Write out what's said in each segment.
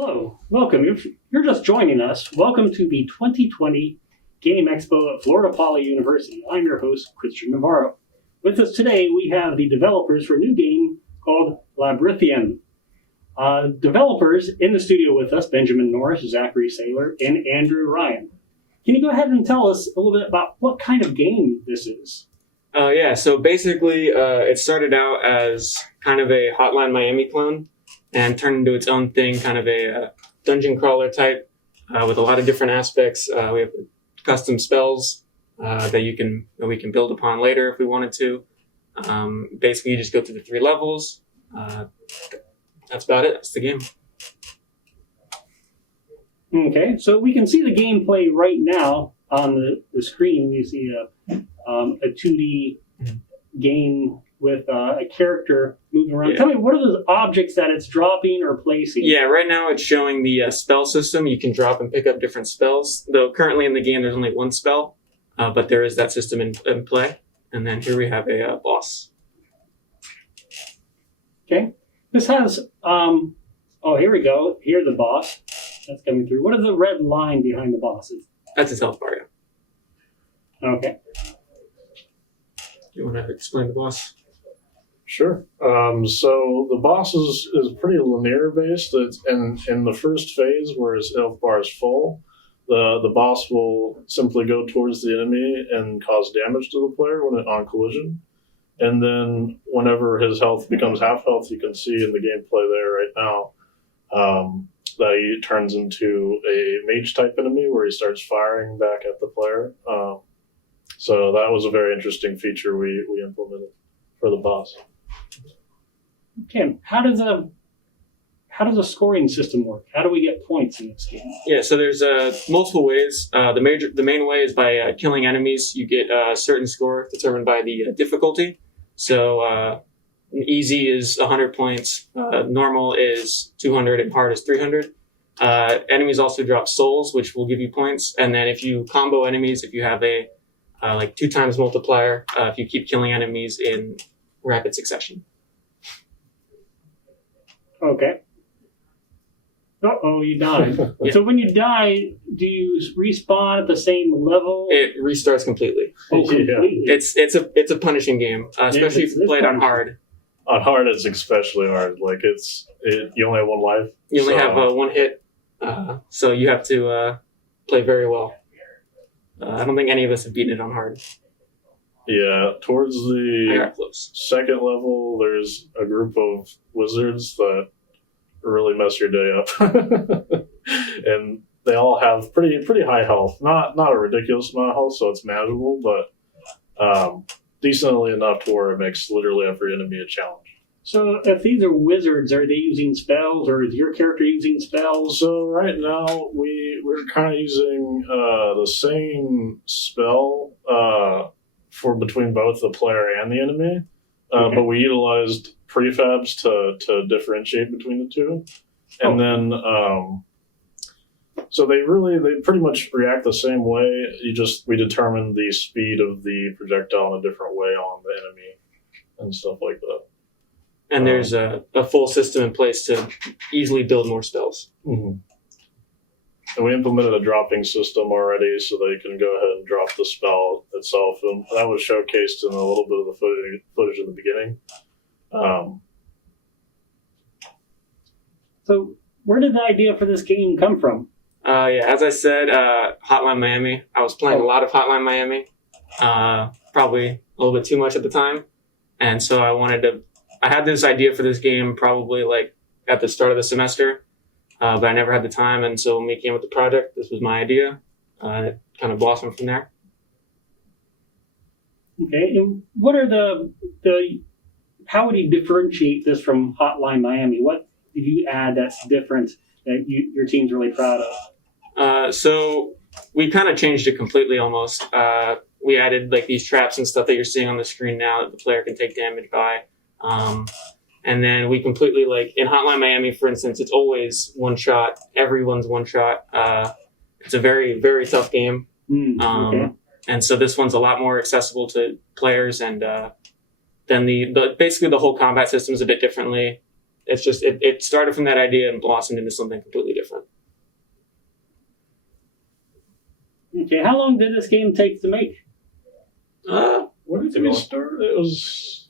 Hello, welcome. If you're just joining us, welcome to the 2020 Game Expo at Florida Poly University. I'm your host, Christian Navarro. With us today, we have the developers for a new game called Labyrinthian. Developers in the studio with us, Benjamin Norris, Zachary Saylor, and Andrew Ryan. Can you go ahead and tell us a little bit about what kind of game this is? So basically it started out as kind of a Hotline Miami clone and turned into its own thing, kind of a dungeon crawler type with a lot of different aspects. We have custom spells that we can build upon later if we wanted to. Basically, you just go through the 3 levels. That's about it. That's the game. Okay, so we can see the gameplay right now on the screen. We see a 2D game with a character moving around. Tell me, what are the objects that it's dropping or placing? Yeah, right now it's showing the spell system. You can drop and pick up different spells. Though currently in the game there's only 1 spell, but there is that system in play. And then here we have a boss. Okay, this has, here we go. Here's the boss that's coming through. What is the red line behind the boss? That's its health bar, yeah. Okay. You want to explain the boss? Sure. So the boss is pretty linear based. It's in the first phase where his health bar is full, the boss will simply go towards the enemy and cause damage to the player on collision. And then whenever his health becomes half health, you can see in the gameplay there right now that he turns into a mage type enemy where he starts firing back at the player. So that was a very interesting feature we implemented for the boss. Okay, how does a scoring system work? How do we get points in this game? Yeah, so there's multiple ways. The main way is by killing enemies. You get a certain score determined by the difficulty. So easy is 100 points, normal is 200, and hard is 300. Enemies also drop souls, which will give you points. And then if you combo enemies, if you have a 2 times multiplier, if you keep killing enemies in rapid succession. Okay. Uh-oh, you died. Yeah. So when you die, do you respawn at the same level? It restarts completely. Oh, completely. It's a punishing game, especially if you play it on hard. On hard, it's especially hard. Like you only have 1 life. You only have 1 hit, so you have to play very well. I don't think any of us have beaten it on hard. Yeah, towards I the got close. second level, there's a group of wizards that really mess your day up, and they all have pretty high health. Not a ridiculous amount of health, so it's manageable, but decently enough to where it makes literally every enemy a challenge. So if these are wizards, are they using spells, or is your character using spells? So right now we're kind of using the same spell for between both the player and the enemy, Okay. but we utilized prefabs to differentiate between the two, and then so they pretty much react the same way. We determined the speed of the projectile in a different way on the enemy and stuff like that. And there's a full system in place to easily build more spells. Mm-hmm. And we implemented a dropping system already so they can go ahead and drop the spell itself. And that was showcased in a little bit of the footage in the beginning. So where did the idea for this game come from? As I said, Hotline Miami. I was playing a lot of Hotline Miami, probably a little bit too much at the time. And so I had this idea for this game probably like at the start of the semester, but I never had the time. And so when we came with the project, this was my idea. It kind of blossomed from there. Okay, and what are how would you differentiate this from Hotline Miami? What did you add that's different that your team's really proud of? So we kind of changed it completely almost. We added like these traps and stuff that you're seeing on the screen now that the player can take damage by. And then we completely, like in Hotline Miami, for instance, it's always 1 shot. Everyone's 1 shot. It's a very, very tough game. Okay. And so this one's a lot more accessible to players. And then basically the whole combat system is a bit differently. It's just it started from that idea and blossomed into something completely different. Okay, how long did this game take to make? When did we start? It was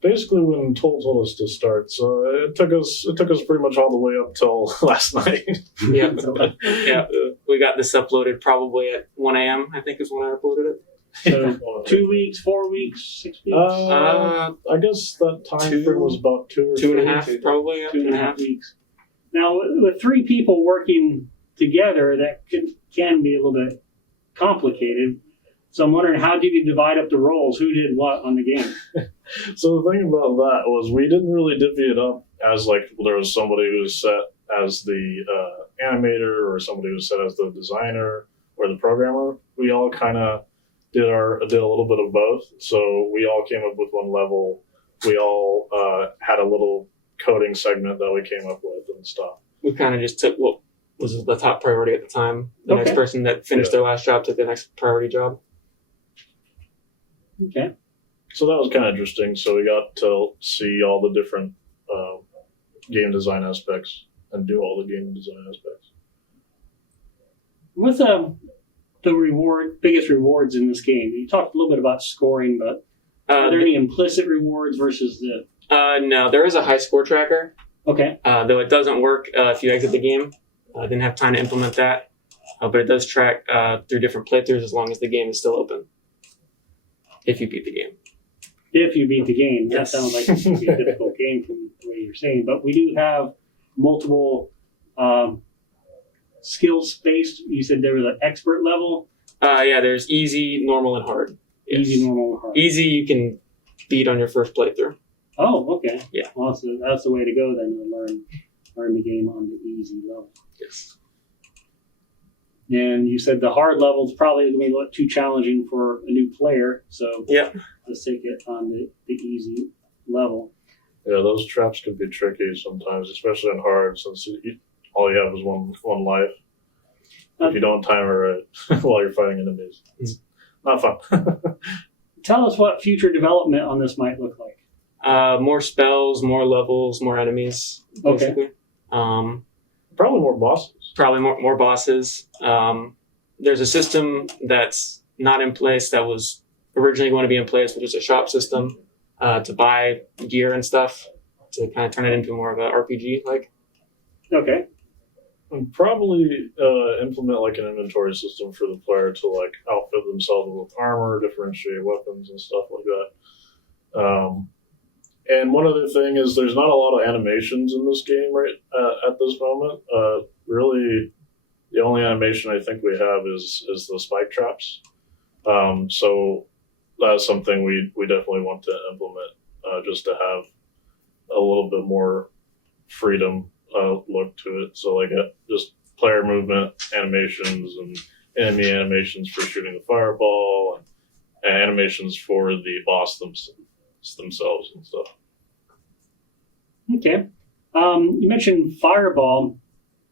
basically when told us to start. So it took us pretty much all the way up till last night. Yeah, yeah. We got this uploaded probably at 1 a.m. I think is when I uploaded it. So 2 weeks, 4 weeks, 6 weeks? I guess that time frame was about 2 or 2.5, probably. Yeah, 2.5 weeks. Now, with 3 people working together, that can be a little bit complicated. So I'm wondering, how did you divide up the roles? Who did what on the game? So the thing about that was we didn't really divvy it up as like there was somebody who was set as the animator or somebody who was set as the designer or the programmer. We all kind of did a little bit of both. So we all came up with one level. We all had a little coding segment that we came up with and stuff. We kind of just took what was the top priority at the time. The next person that finished their last job took the next priority job. Okay. So that was kind of interesting. So we got to see all the different game design aspects and do all the game design aspects. What's the biggest rewards in this game? You talked a little bit about scoring, but are there any implicit rewards versus the... No, there is a high score tracker. Okay. Though it doesn't work if you exit the game. I didn't have time to implement that. But it does track through different playthroughs as long as the game is still open. If you beat the game. If you beat the game. That Yes. sounds like it would be a difficult game from the way you're saying. But we do have multiple skills-based. You said there was an expert level? Yeah, there's easy, normal, and hard. Yes. Easy, normal, and hard. Easy you can beat on your first playthrough. Oh, okay. Yeah. Well, that's the way to go then, to learn the game on the easy level. Yes. And you said the hard level is probably going to be a little too challenging for a new player, so Yeah. let's take it on the easy level. Yeah, those traps can be tricky sometimes, especially on hard, since all you have is one life. If you don't time it right while you're fighting enemies, it's not fun. Tell us what future development on this might look like. More spells, more levels, more enemies, basically. Probably more bosses. Probably more bosses. There's a system that's not in place that was originally going to be in place, which is a shop system to buy gear and stuff to kind of turn it into more of an RPG like. Okay. And probably implement like an inventory system for the player to like outfit themselves with armor, differentiate weapons and stuff like that. And one other thing is there's not a lot of animations in this game right at this moment. Really, the only animation I think we have is the spike traps. So that's something we definitely want to implement just to have a little bit more freedom look to it. So like just player movement animations and enemy animations for shooting the fireball and animations for the boss themselves and stuff. Okay. You mentioned Fireball,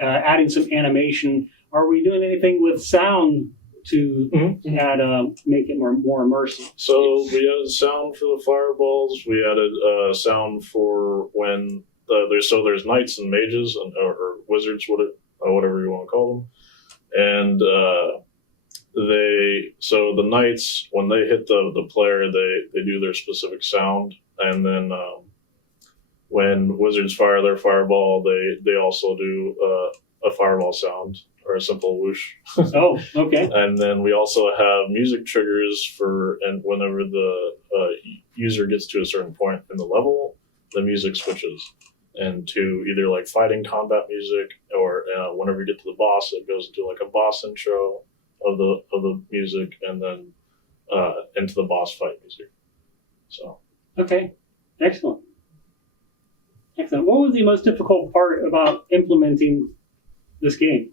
adding some animation. Are we doing anything with sound to add make it more immersive? So we added sound for the fireballs. We added sound for when there's knights and mages or wizards, whatever you want to call them, and the knights when they hit the player they do their specific sound, and then when wizards fire their fireball they also do a fireball sound or a simple whoosh. Oh, okay. And then we also have music triggers and whenever the user gets to a certain point in the level, the music switches into either like fighting combat music or whenever you get to the boss, it goes into like a boss intro of the music and then into the boss fight music. So. Okay. Excellent. Excellent. What was the most difficult part about implementing this game?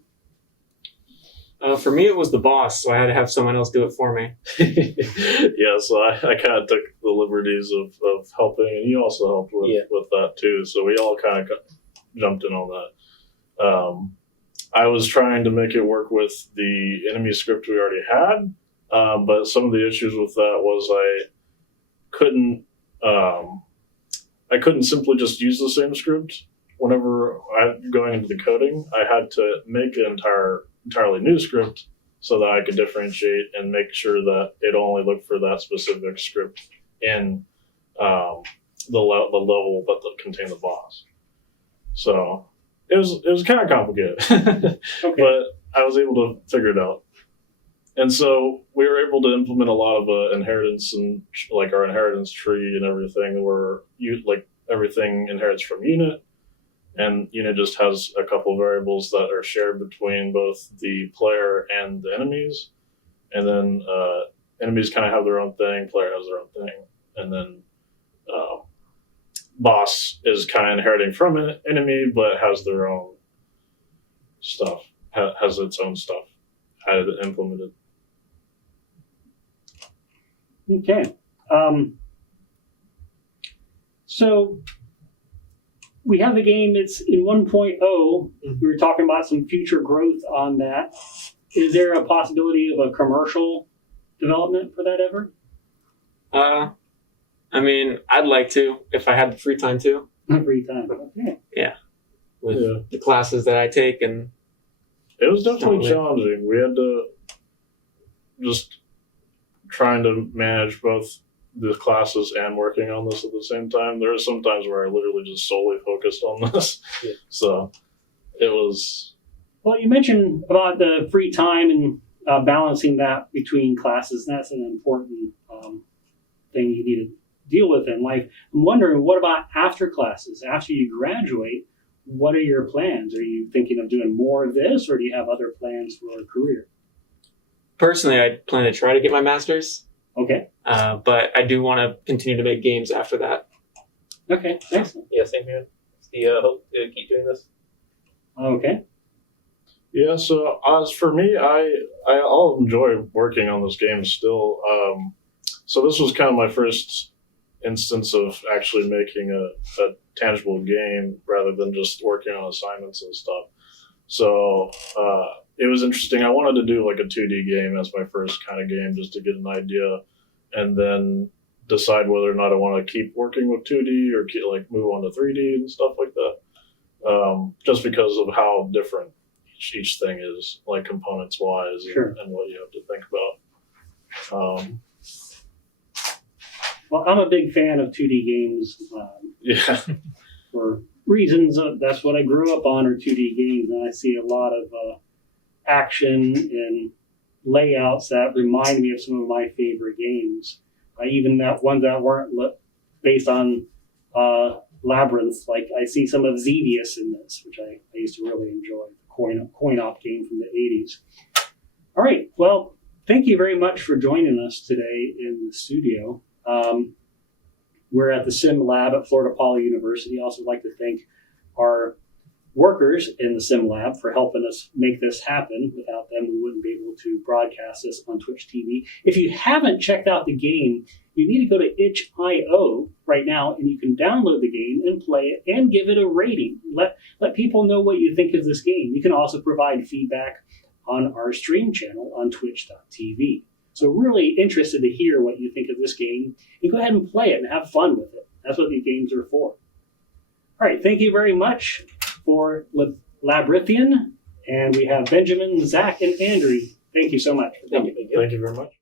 For me, it was the boss, so I had to have someone else do it for me. Yeah, so I kind of took the liberties of helping, and you also helped with that too. So we all kind of jumped in on that. I was trying to make it work with the enemy script we already had, but some of the issues with that was I I couldn't simply just use the same script. Whenever I'm going into the coding, I had to make an entirely new script so that I could differentiate and make sure that it only looked for that specific script in the level that contained the boss. So it was kind of complicated, Okay. but I was able to figure it out. And so we were able to implement a lot of inheritance and like our inheritance tree and everything, where everything inherits from unit, and unit just has a couple variables that are shared between both the player and the enemies, and then enemies kind of have their own thing, player has their own thing, and then boss is kind of inheriting from an enemy, but has their own stuff, has its own stuff implemented. Okay. So we have the game. It's in 1.0. We were talking about some future growth on that. Is there a possibility of a commercial development for that ever? I mean, I'd like to if I had the free time too. Free time. Okay. With the classes that I take, and it was definitely challenging. We had to just trying to manage both the classes and working on this at the same time. There are some times where I literally just solely focused on this. Yeah. So it was... Well, you mentioned about the free time and balancing that between classes. That's an important thing you need to deal with in life. I'm wondering, what about after classes? After you graduate, what are your plans? Are you thinking of doing more of this, or do you have other plans for a career? Personally, I plan to try to get my master's. Okay. But I do want to continue to make games after that. Okay, excellent. Yeah, same here. It's the hope to keep doing this. Okay. Yeah, so as for me, I'll enjoy working on this game still. So this was kind of my first instance of actually making a tangible game rather than just working on assignments and stuff. So it was interesting. I wanted to do like a 2D game as my first kind of game, just to get an idea, and then decide whether or not I want to keep working with 2D or move on to 3D and stuff like that. Just because of how different each thing is, like components wise, Sure. and what you have to think about. Well, I'm a big fan of 2D games Yeah. for reasons. That's what I grew up on, are 2D games, and I see a lot of action and layouts that remind me of some of my favorite games. Even that ones that weren't based on Labyrinth. Like I see some of Xevious in this, which I used to really enjoy. The coin-op game from the 80s. All right. Well, thank you very much for joining us today in the studio. We're at the Sim Lab at Florida Poly University. I also like to thank our workers in the Sim Lab for helping us make this happen. Without them, we wouldn't be able to broadcast this on Twitch TV. If you haven't checked out the game, you need to go to itch.io right now, and you can download the game and play it and give it a rating. Let people know what you think of this game. You can also provide feedback on our stream channel on twitch.tv. So really interested to hear what you think of this game. And go ahead and play it and have fun with it. That's what these games are for. All right, thank you very much for Labyrinthian. And we have Benjamin, Zach, and Andrew. Thank you so much. Thank you very much.